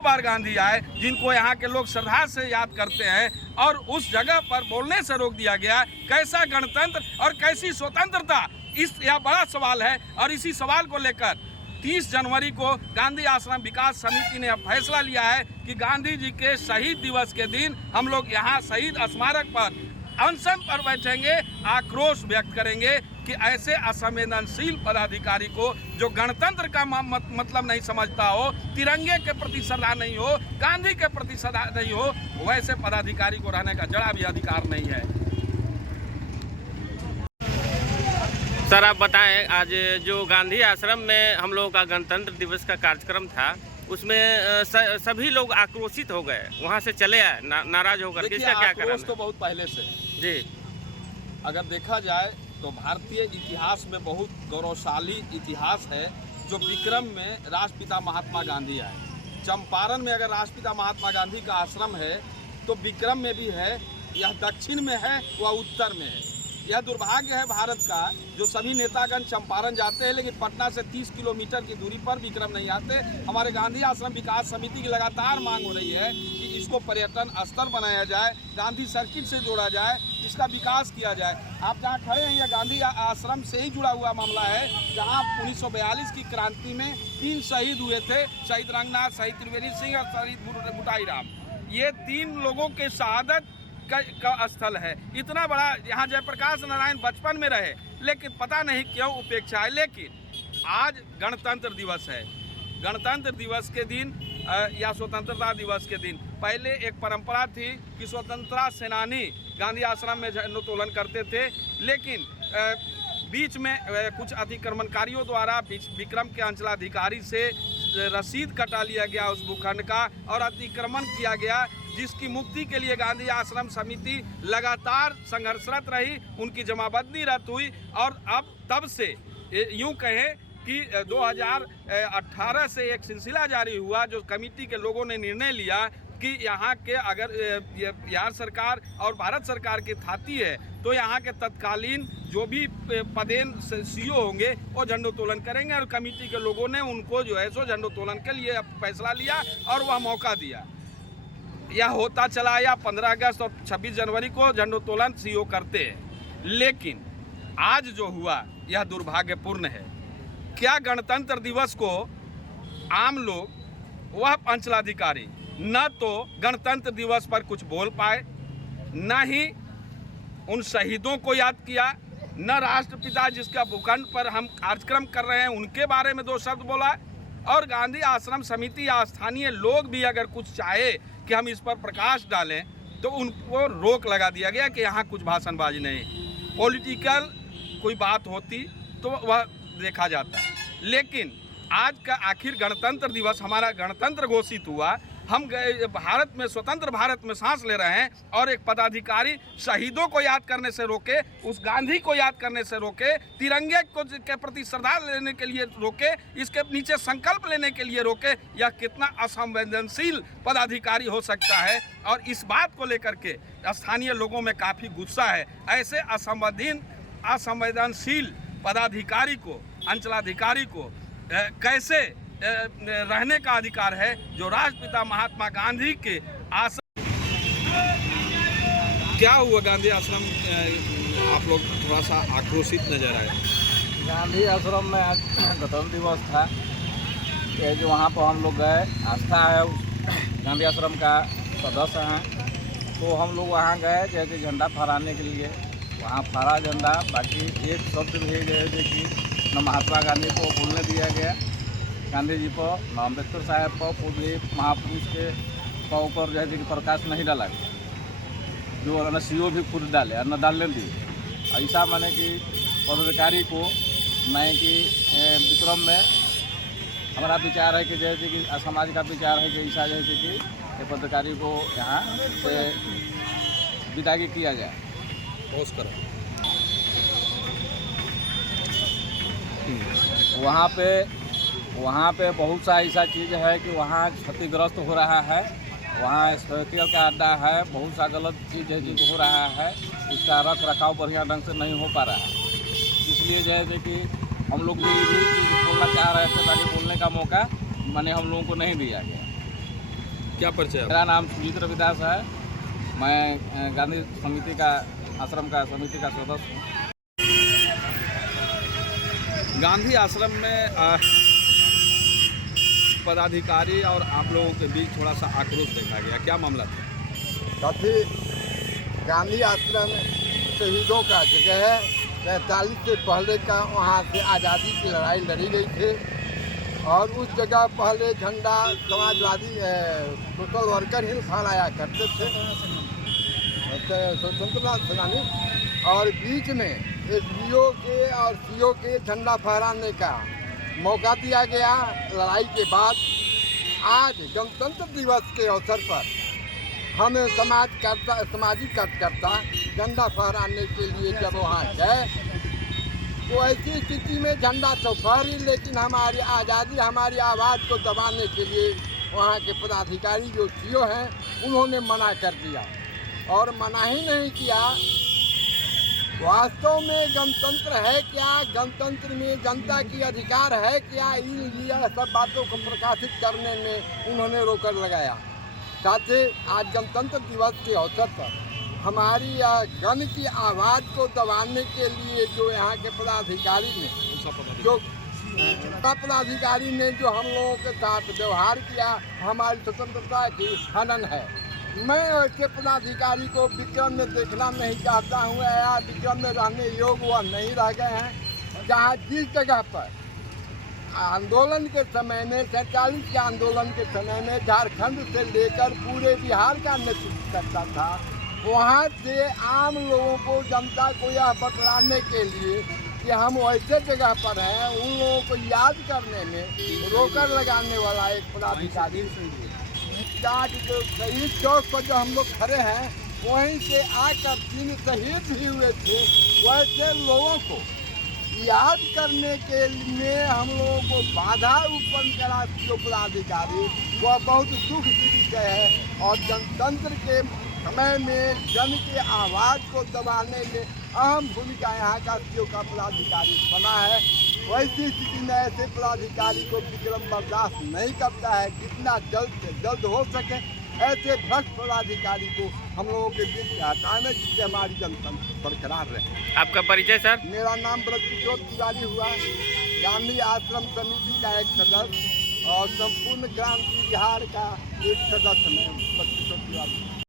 बार गांधी आए, जिनको यहाँ के लोग श्रद्धा से याद करते हैं, और उस जगह पर बोलने से रोक दिया गया। कैसा गणतंत्र और कैसी स्वतंत्रता, यह बड़ा सवाल है। और इसी सवाल को लेकर 30 जनवरी को गांधी आश्रम विकास समिति ने फैसला लिया है कि गांधी जी के शहीद दिवस के दिन हम लोग यहाँ शहीद स्मारक पर अनशन पर बैठेंगे, आक्रोश व्यक्त करेंगे कि ऐसे असंवेदनशील पदाधिकारी को, जो गणतंत्र का मतलब नहीं समझता हो, तिरंगे के प्रति श्रद्धा नहीं हो, गांधी के प्रति श्रद्धा नहीं हो, वैसे पदाधिकारी को रहने का जरा भी अधिकार नहीं है। सर आप बताएं, आज जो गांधी आश्रम में हम लोगों का गणतंत्र दिवस का कार्यक्रम था, उसमें सभी लोग आक्रोशित हो गए, वहां से चले आए नाराज होकर। इसका क्या कारण? तो बहुत पहले से जी, अगर देखा जाए तो भारतीय इतिहास में बहुत गौरवशाली इतिहास है। जो विक्रम में राष्ट्रपिता महात्मा गांधी आए, चंपारण में अगर राष्ट्रपिता महात्मा गांधी का आश्रम है तो विक्रम में भी है, यह दक्षिण में है, वह उत्तर में है। यह दुर्भाग्य है भारत का, जो सभी नेतागण चंपारण जाते हैं लेकिन पटना से 30 किलोमीटर की दूरी पर विक्रम नहीं आते। हमारे गांधी आश्रम विकास समिति की लगातार मांग हो रही है कि इसको पर्यटन स्थल बनाया जाए, गांधी सर्किट से जोड़ा जाए, इसका विकास किया जाए। आप जहाँ खड़े हैं, यह गांधी आश्रम से ही जुड़ा हुआ मामला है, जहाँ 1942 की क्रांति में 3 शहीद हुए थे, शहीद रंगनाथ, शहीद त्रिवेणी सिंह और शहीद बुटाई राम। ये 3 लोगों के शहादत का स्थल है। इतना बड़ा यहाँ जयप्रकाश नारायण बचपन में रहे, लेकिन पता नहीं क्यों उपेक्षा है। लेकिन आज गणतंत्र दिवस है। गणतंत्र दिवस के दिन या स्वतंत्रता दिवस के दिन पहले एक परंपरा थी कि स्वतंत्रता सेनानी गांधी आश्रम में झंडोत्तोलन करते थे, लेकिन बीच में कुछ अतिक्रमणकारियों द्वारा विक्रम के अंचलाधिकारी से रसीद कटा लिया गया उस भूखंड का, और अतिक्रमण किया गया, जिसकी मुक्ति के लिए गांधी आश्रम समिति लगातार संघर्षरत रही, उनकी जमाबंदी रद्द हुई। और अब तब से यूं कहें कि 2018 से एक सिलसिला जारी हुआ, जो कमेटी के लोगों ने निर्णय लिया कि यहाँ के अगर बिहार सरकार और भारत सरकार की थाती है तो यहाँ के तत्कालीन जो भी पदेन सीओ होंगे वो झंडोत्तोलन करेंगे। और कमेटी के लोगों ने उनको जो है सो झंडोत्तोलन के लिए फैसला लिया और वह मौका दिया। यह होता चला या 15 अगस्त और 26 जनवरी को झंडोत्तोलन सीओ करते हैं, लेकिन आज जो हुआ यह दुर्भाग्यपूर्ण है। क्या गणतंत्र दिवस को आम लोग, वह अंचलाधिकारी न तो गणतंत्र दिवस पर कुछ बोल पाए, न ही उन शहीदों को याद किया, न राष्ट्रपिता जिसका भूखंड पर हम कार्यक्रम कर रहे हैं उनके बारे में 2 शब्द बोला। और गांधी आश्रम समिति या स्थानीय लोग भी अगर कुछ चाहे कि हम इस पर प्रकाश डालें तो उनको रोक लगा दिया गया कि यहाँ कुछ भाषणबाजी नहीं। पॉलिटिकल कोई बात होती तो वह देखा जाता, लेकिन आज का आखिर गणतंत्र दिवस, हमारा गणतंत्र घोषित हुआ, हम भारत में, स्वतंत्र भारत में सांस ले रहे हैं, और एक पदाधिकारी शहीदों को याद करने से रोके, उस गांधी को याद करने से रोके, तिरंगे को के प्रति श्रद्धा लेने के लिए रोके, इसके नीचे संकल्प लेने के लिए रोके। यह कितना असंवेदनशील पदाधिकारी हो सकता है। और इस बात को लेकर के स्थानीय लोगों में काफ़ी गुस्सा है। ऐसे असंवेदनशील पदाधिकारी को, अंचलाधिकारी को कैसे रहने का अधिकार है, जो राष्ट्रपिता महात्मा गांधी के आश्रम। क्या हुआ गांधी आश्रम, आप लोग थोड़ा सा आक्रोशित नजर आए? गांधी आश्रम में आज गणतंत्र दिवस था, ये जो वहाँ पर हम लोग गए, आस्था है गांधी आश्रम का सदस्य हैं, तो हम लोग वहाँ गए जैसे झंडा फहराने के लिए। वहाँ फहरा झंडा, बाकी एक शब्द भी जैसे कि न महात्मा गांधी को बोलने दिया गया, गांधी जी पर, न अम्बेडकर साहब पर, पूर्वी महापुरुष के ऊपर जो है कि प्रकाश नहीं डाला गया, जो न सीओ भी खुद डाले और न डालने दिए। ऐसा माने कि पदाधिकारी को, मैं कि विक्रम में हमारा विचार है कि जैसे कि समाज का विचार है कि ऐसा जैसे कि पदाधिकारी को यहाँ से विदाई किया जाए। पोस्ट करो। वहाँ पे बहुत सा ऐसा चीज़ है कि वहाँ क्षतिग्रस्त हो रहा है, वहाँ स्पेशल का अड्डा है, बहुत सा गलत चीज़ है जो हो रहा है, उसका रख रखाव बढ़िया ढंग से नहीं हो पा रहा है। इसलिए जैसे कि हम लोग भी यही चीज़ बोलना चाह रहे थे, ताकि बोलने का मौका माने हम लोगों को नहीं दिया गया। क्या परिचय है? मेरा नाम सुजीत रविदास है। मैं गांधी समिति का आश्रम का समिति का सदस्य हूँ। गांधी आश्रम में पदाधिकारी और आप लोगों के बीच थोड़ा सा आक्रोश देखा गया, क्या मामला था? काफ़ी गांधी आश्रम शहीदों का जगह है। 43 से पहले का वहाँ से आज़ादी की लड़ाई लड़ी गई थी और उस जगह पहले झंडा समाजवादी सोशल वर्कर ही फहराया करते थे, स्वतंत्रता सेनानी। और बीच में एसडीओ के और सीओ के झंडा फहराने का मौका दिया गया। लड़ाई के बाद आज गणतंत्र दिवस के अवसर पर हम सामाजिक कार्यकर्ता झंडा फहराने के लिए जब वहाँ गए तो ऐसी स्थिति में झंडा तो फहरी, लेकिन हमारी आज़ादी, हमारी आवाज़ को दबाने के लिए वहाँ के पदाधिकारी जो सीओ हैं उन्होंने मना कर दिया। और मना ही नहीं किया, वास्तव में गणतंत्र है क्या, गणतंत्र में जनता की अधिकार है क्या, इन सब बातों को प्रकाशित करने में उन्होंने रोक लगाया। साथ ही आज गणतंत्र दिवस के अवसर पर हमारी गण की आवाज़ को दबाने के लिए जो यहाँ के पदाधिकारी ने जो हम लोगों के साथ व्यवहार किया, हमारी स्वतंत्रता की हनन है। मैं ऐसे पदाधिकारी को विक्रम में देखना नहीं चाहता हूँ या विक्रम में रहने योग्य वह नहीं रह गए हैं। जहाँ जिस जगह पर आंदोलन के समय में 47 के आंदोलन के समय में झारखंड से लेकर पूरे बिहार का नेतृत्व करता था, वहाँ से आम लोगों को, जनता को यह बतलाने के लिए कि हम वैसे जगह पर हैं, उन लोगों को याद करने में रोकर लगाने वाला एक पदाधिकारी। आज जो शहीद चौक पर जो हम लोग खड़े हैं वहीं से आकर 3 शहीद भी हुए थे, वैसे लोगों को याद करने के लिए हम लोगों को बाधा उत्पन्न करा जो पदाधिकारी, वह बहुत दुख की विषय है। और जनतंत्र के समय में जन की आवाज़ को दबाने में अहम भूमिका यहाँ का सीओ का पदाधिकारी बना है। वैसी स्थिति में ऐसे पदाधिकारी को विक्रम बर्दाश्त नहीं करता है। जितना जल्द से जल्द हो सके ऐसे भ्रष्ट पदाधिकारी को हम लोगों के बीच हटाने, जिससे हमारी जनतंत्र बरकरार रहे। आपका परिचय सर? मेरा नाम ब्रजकिशोर तिवारी हुआ, गांधी आश्रम समिति का एक सदस्य और संपूर्ण क्रांति बिहार का एक सदस्य में ब्रजकिशोर तिवारी।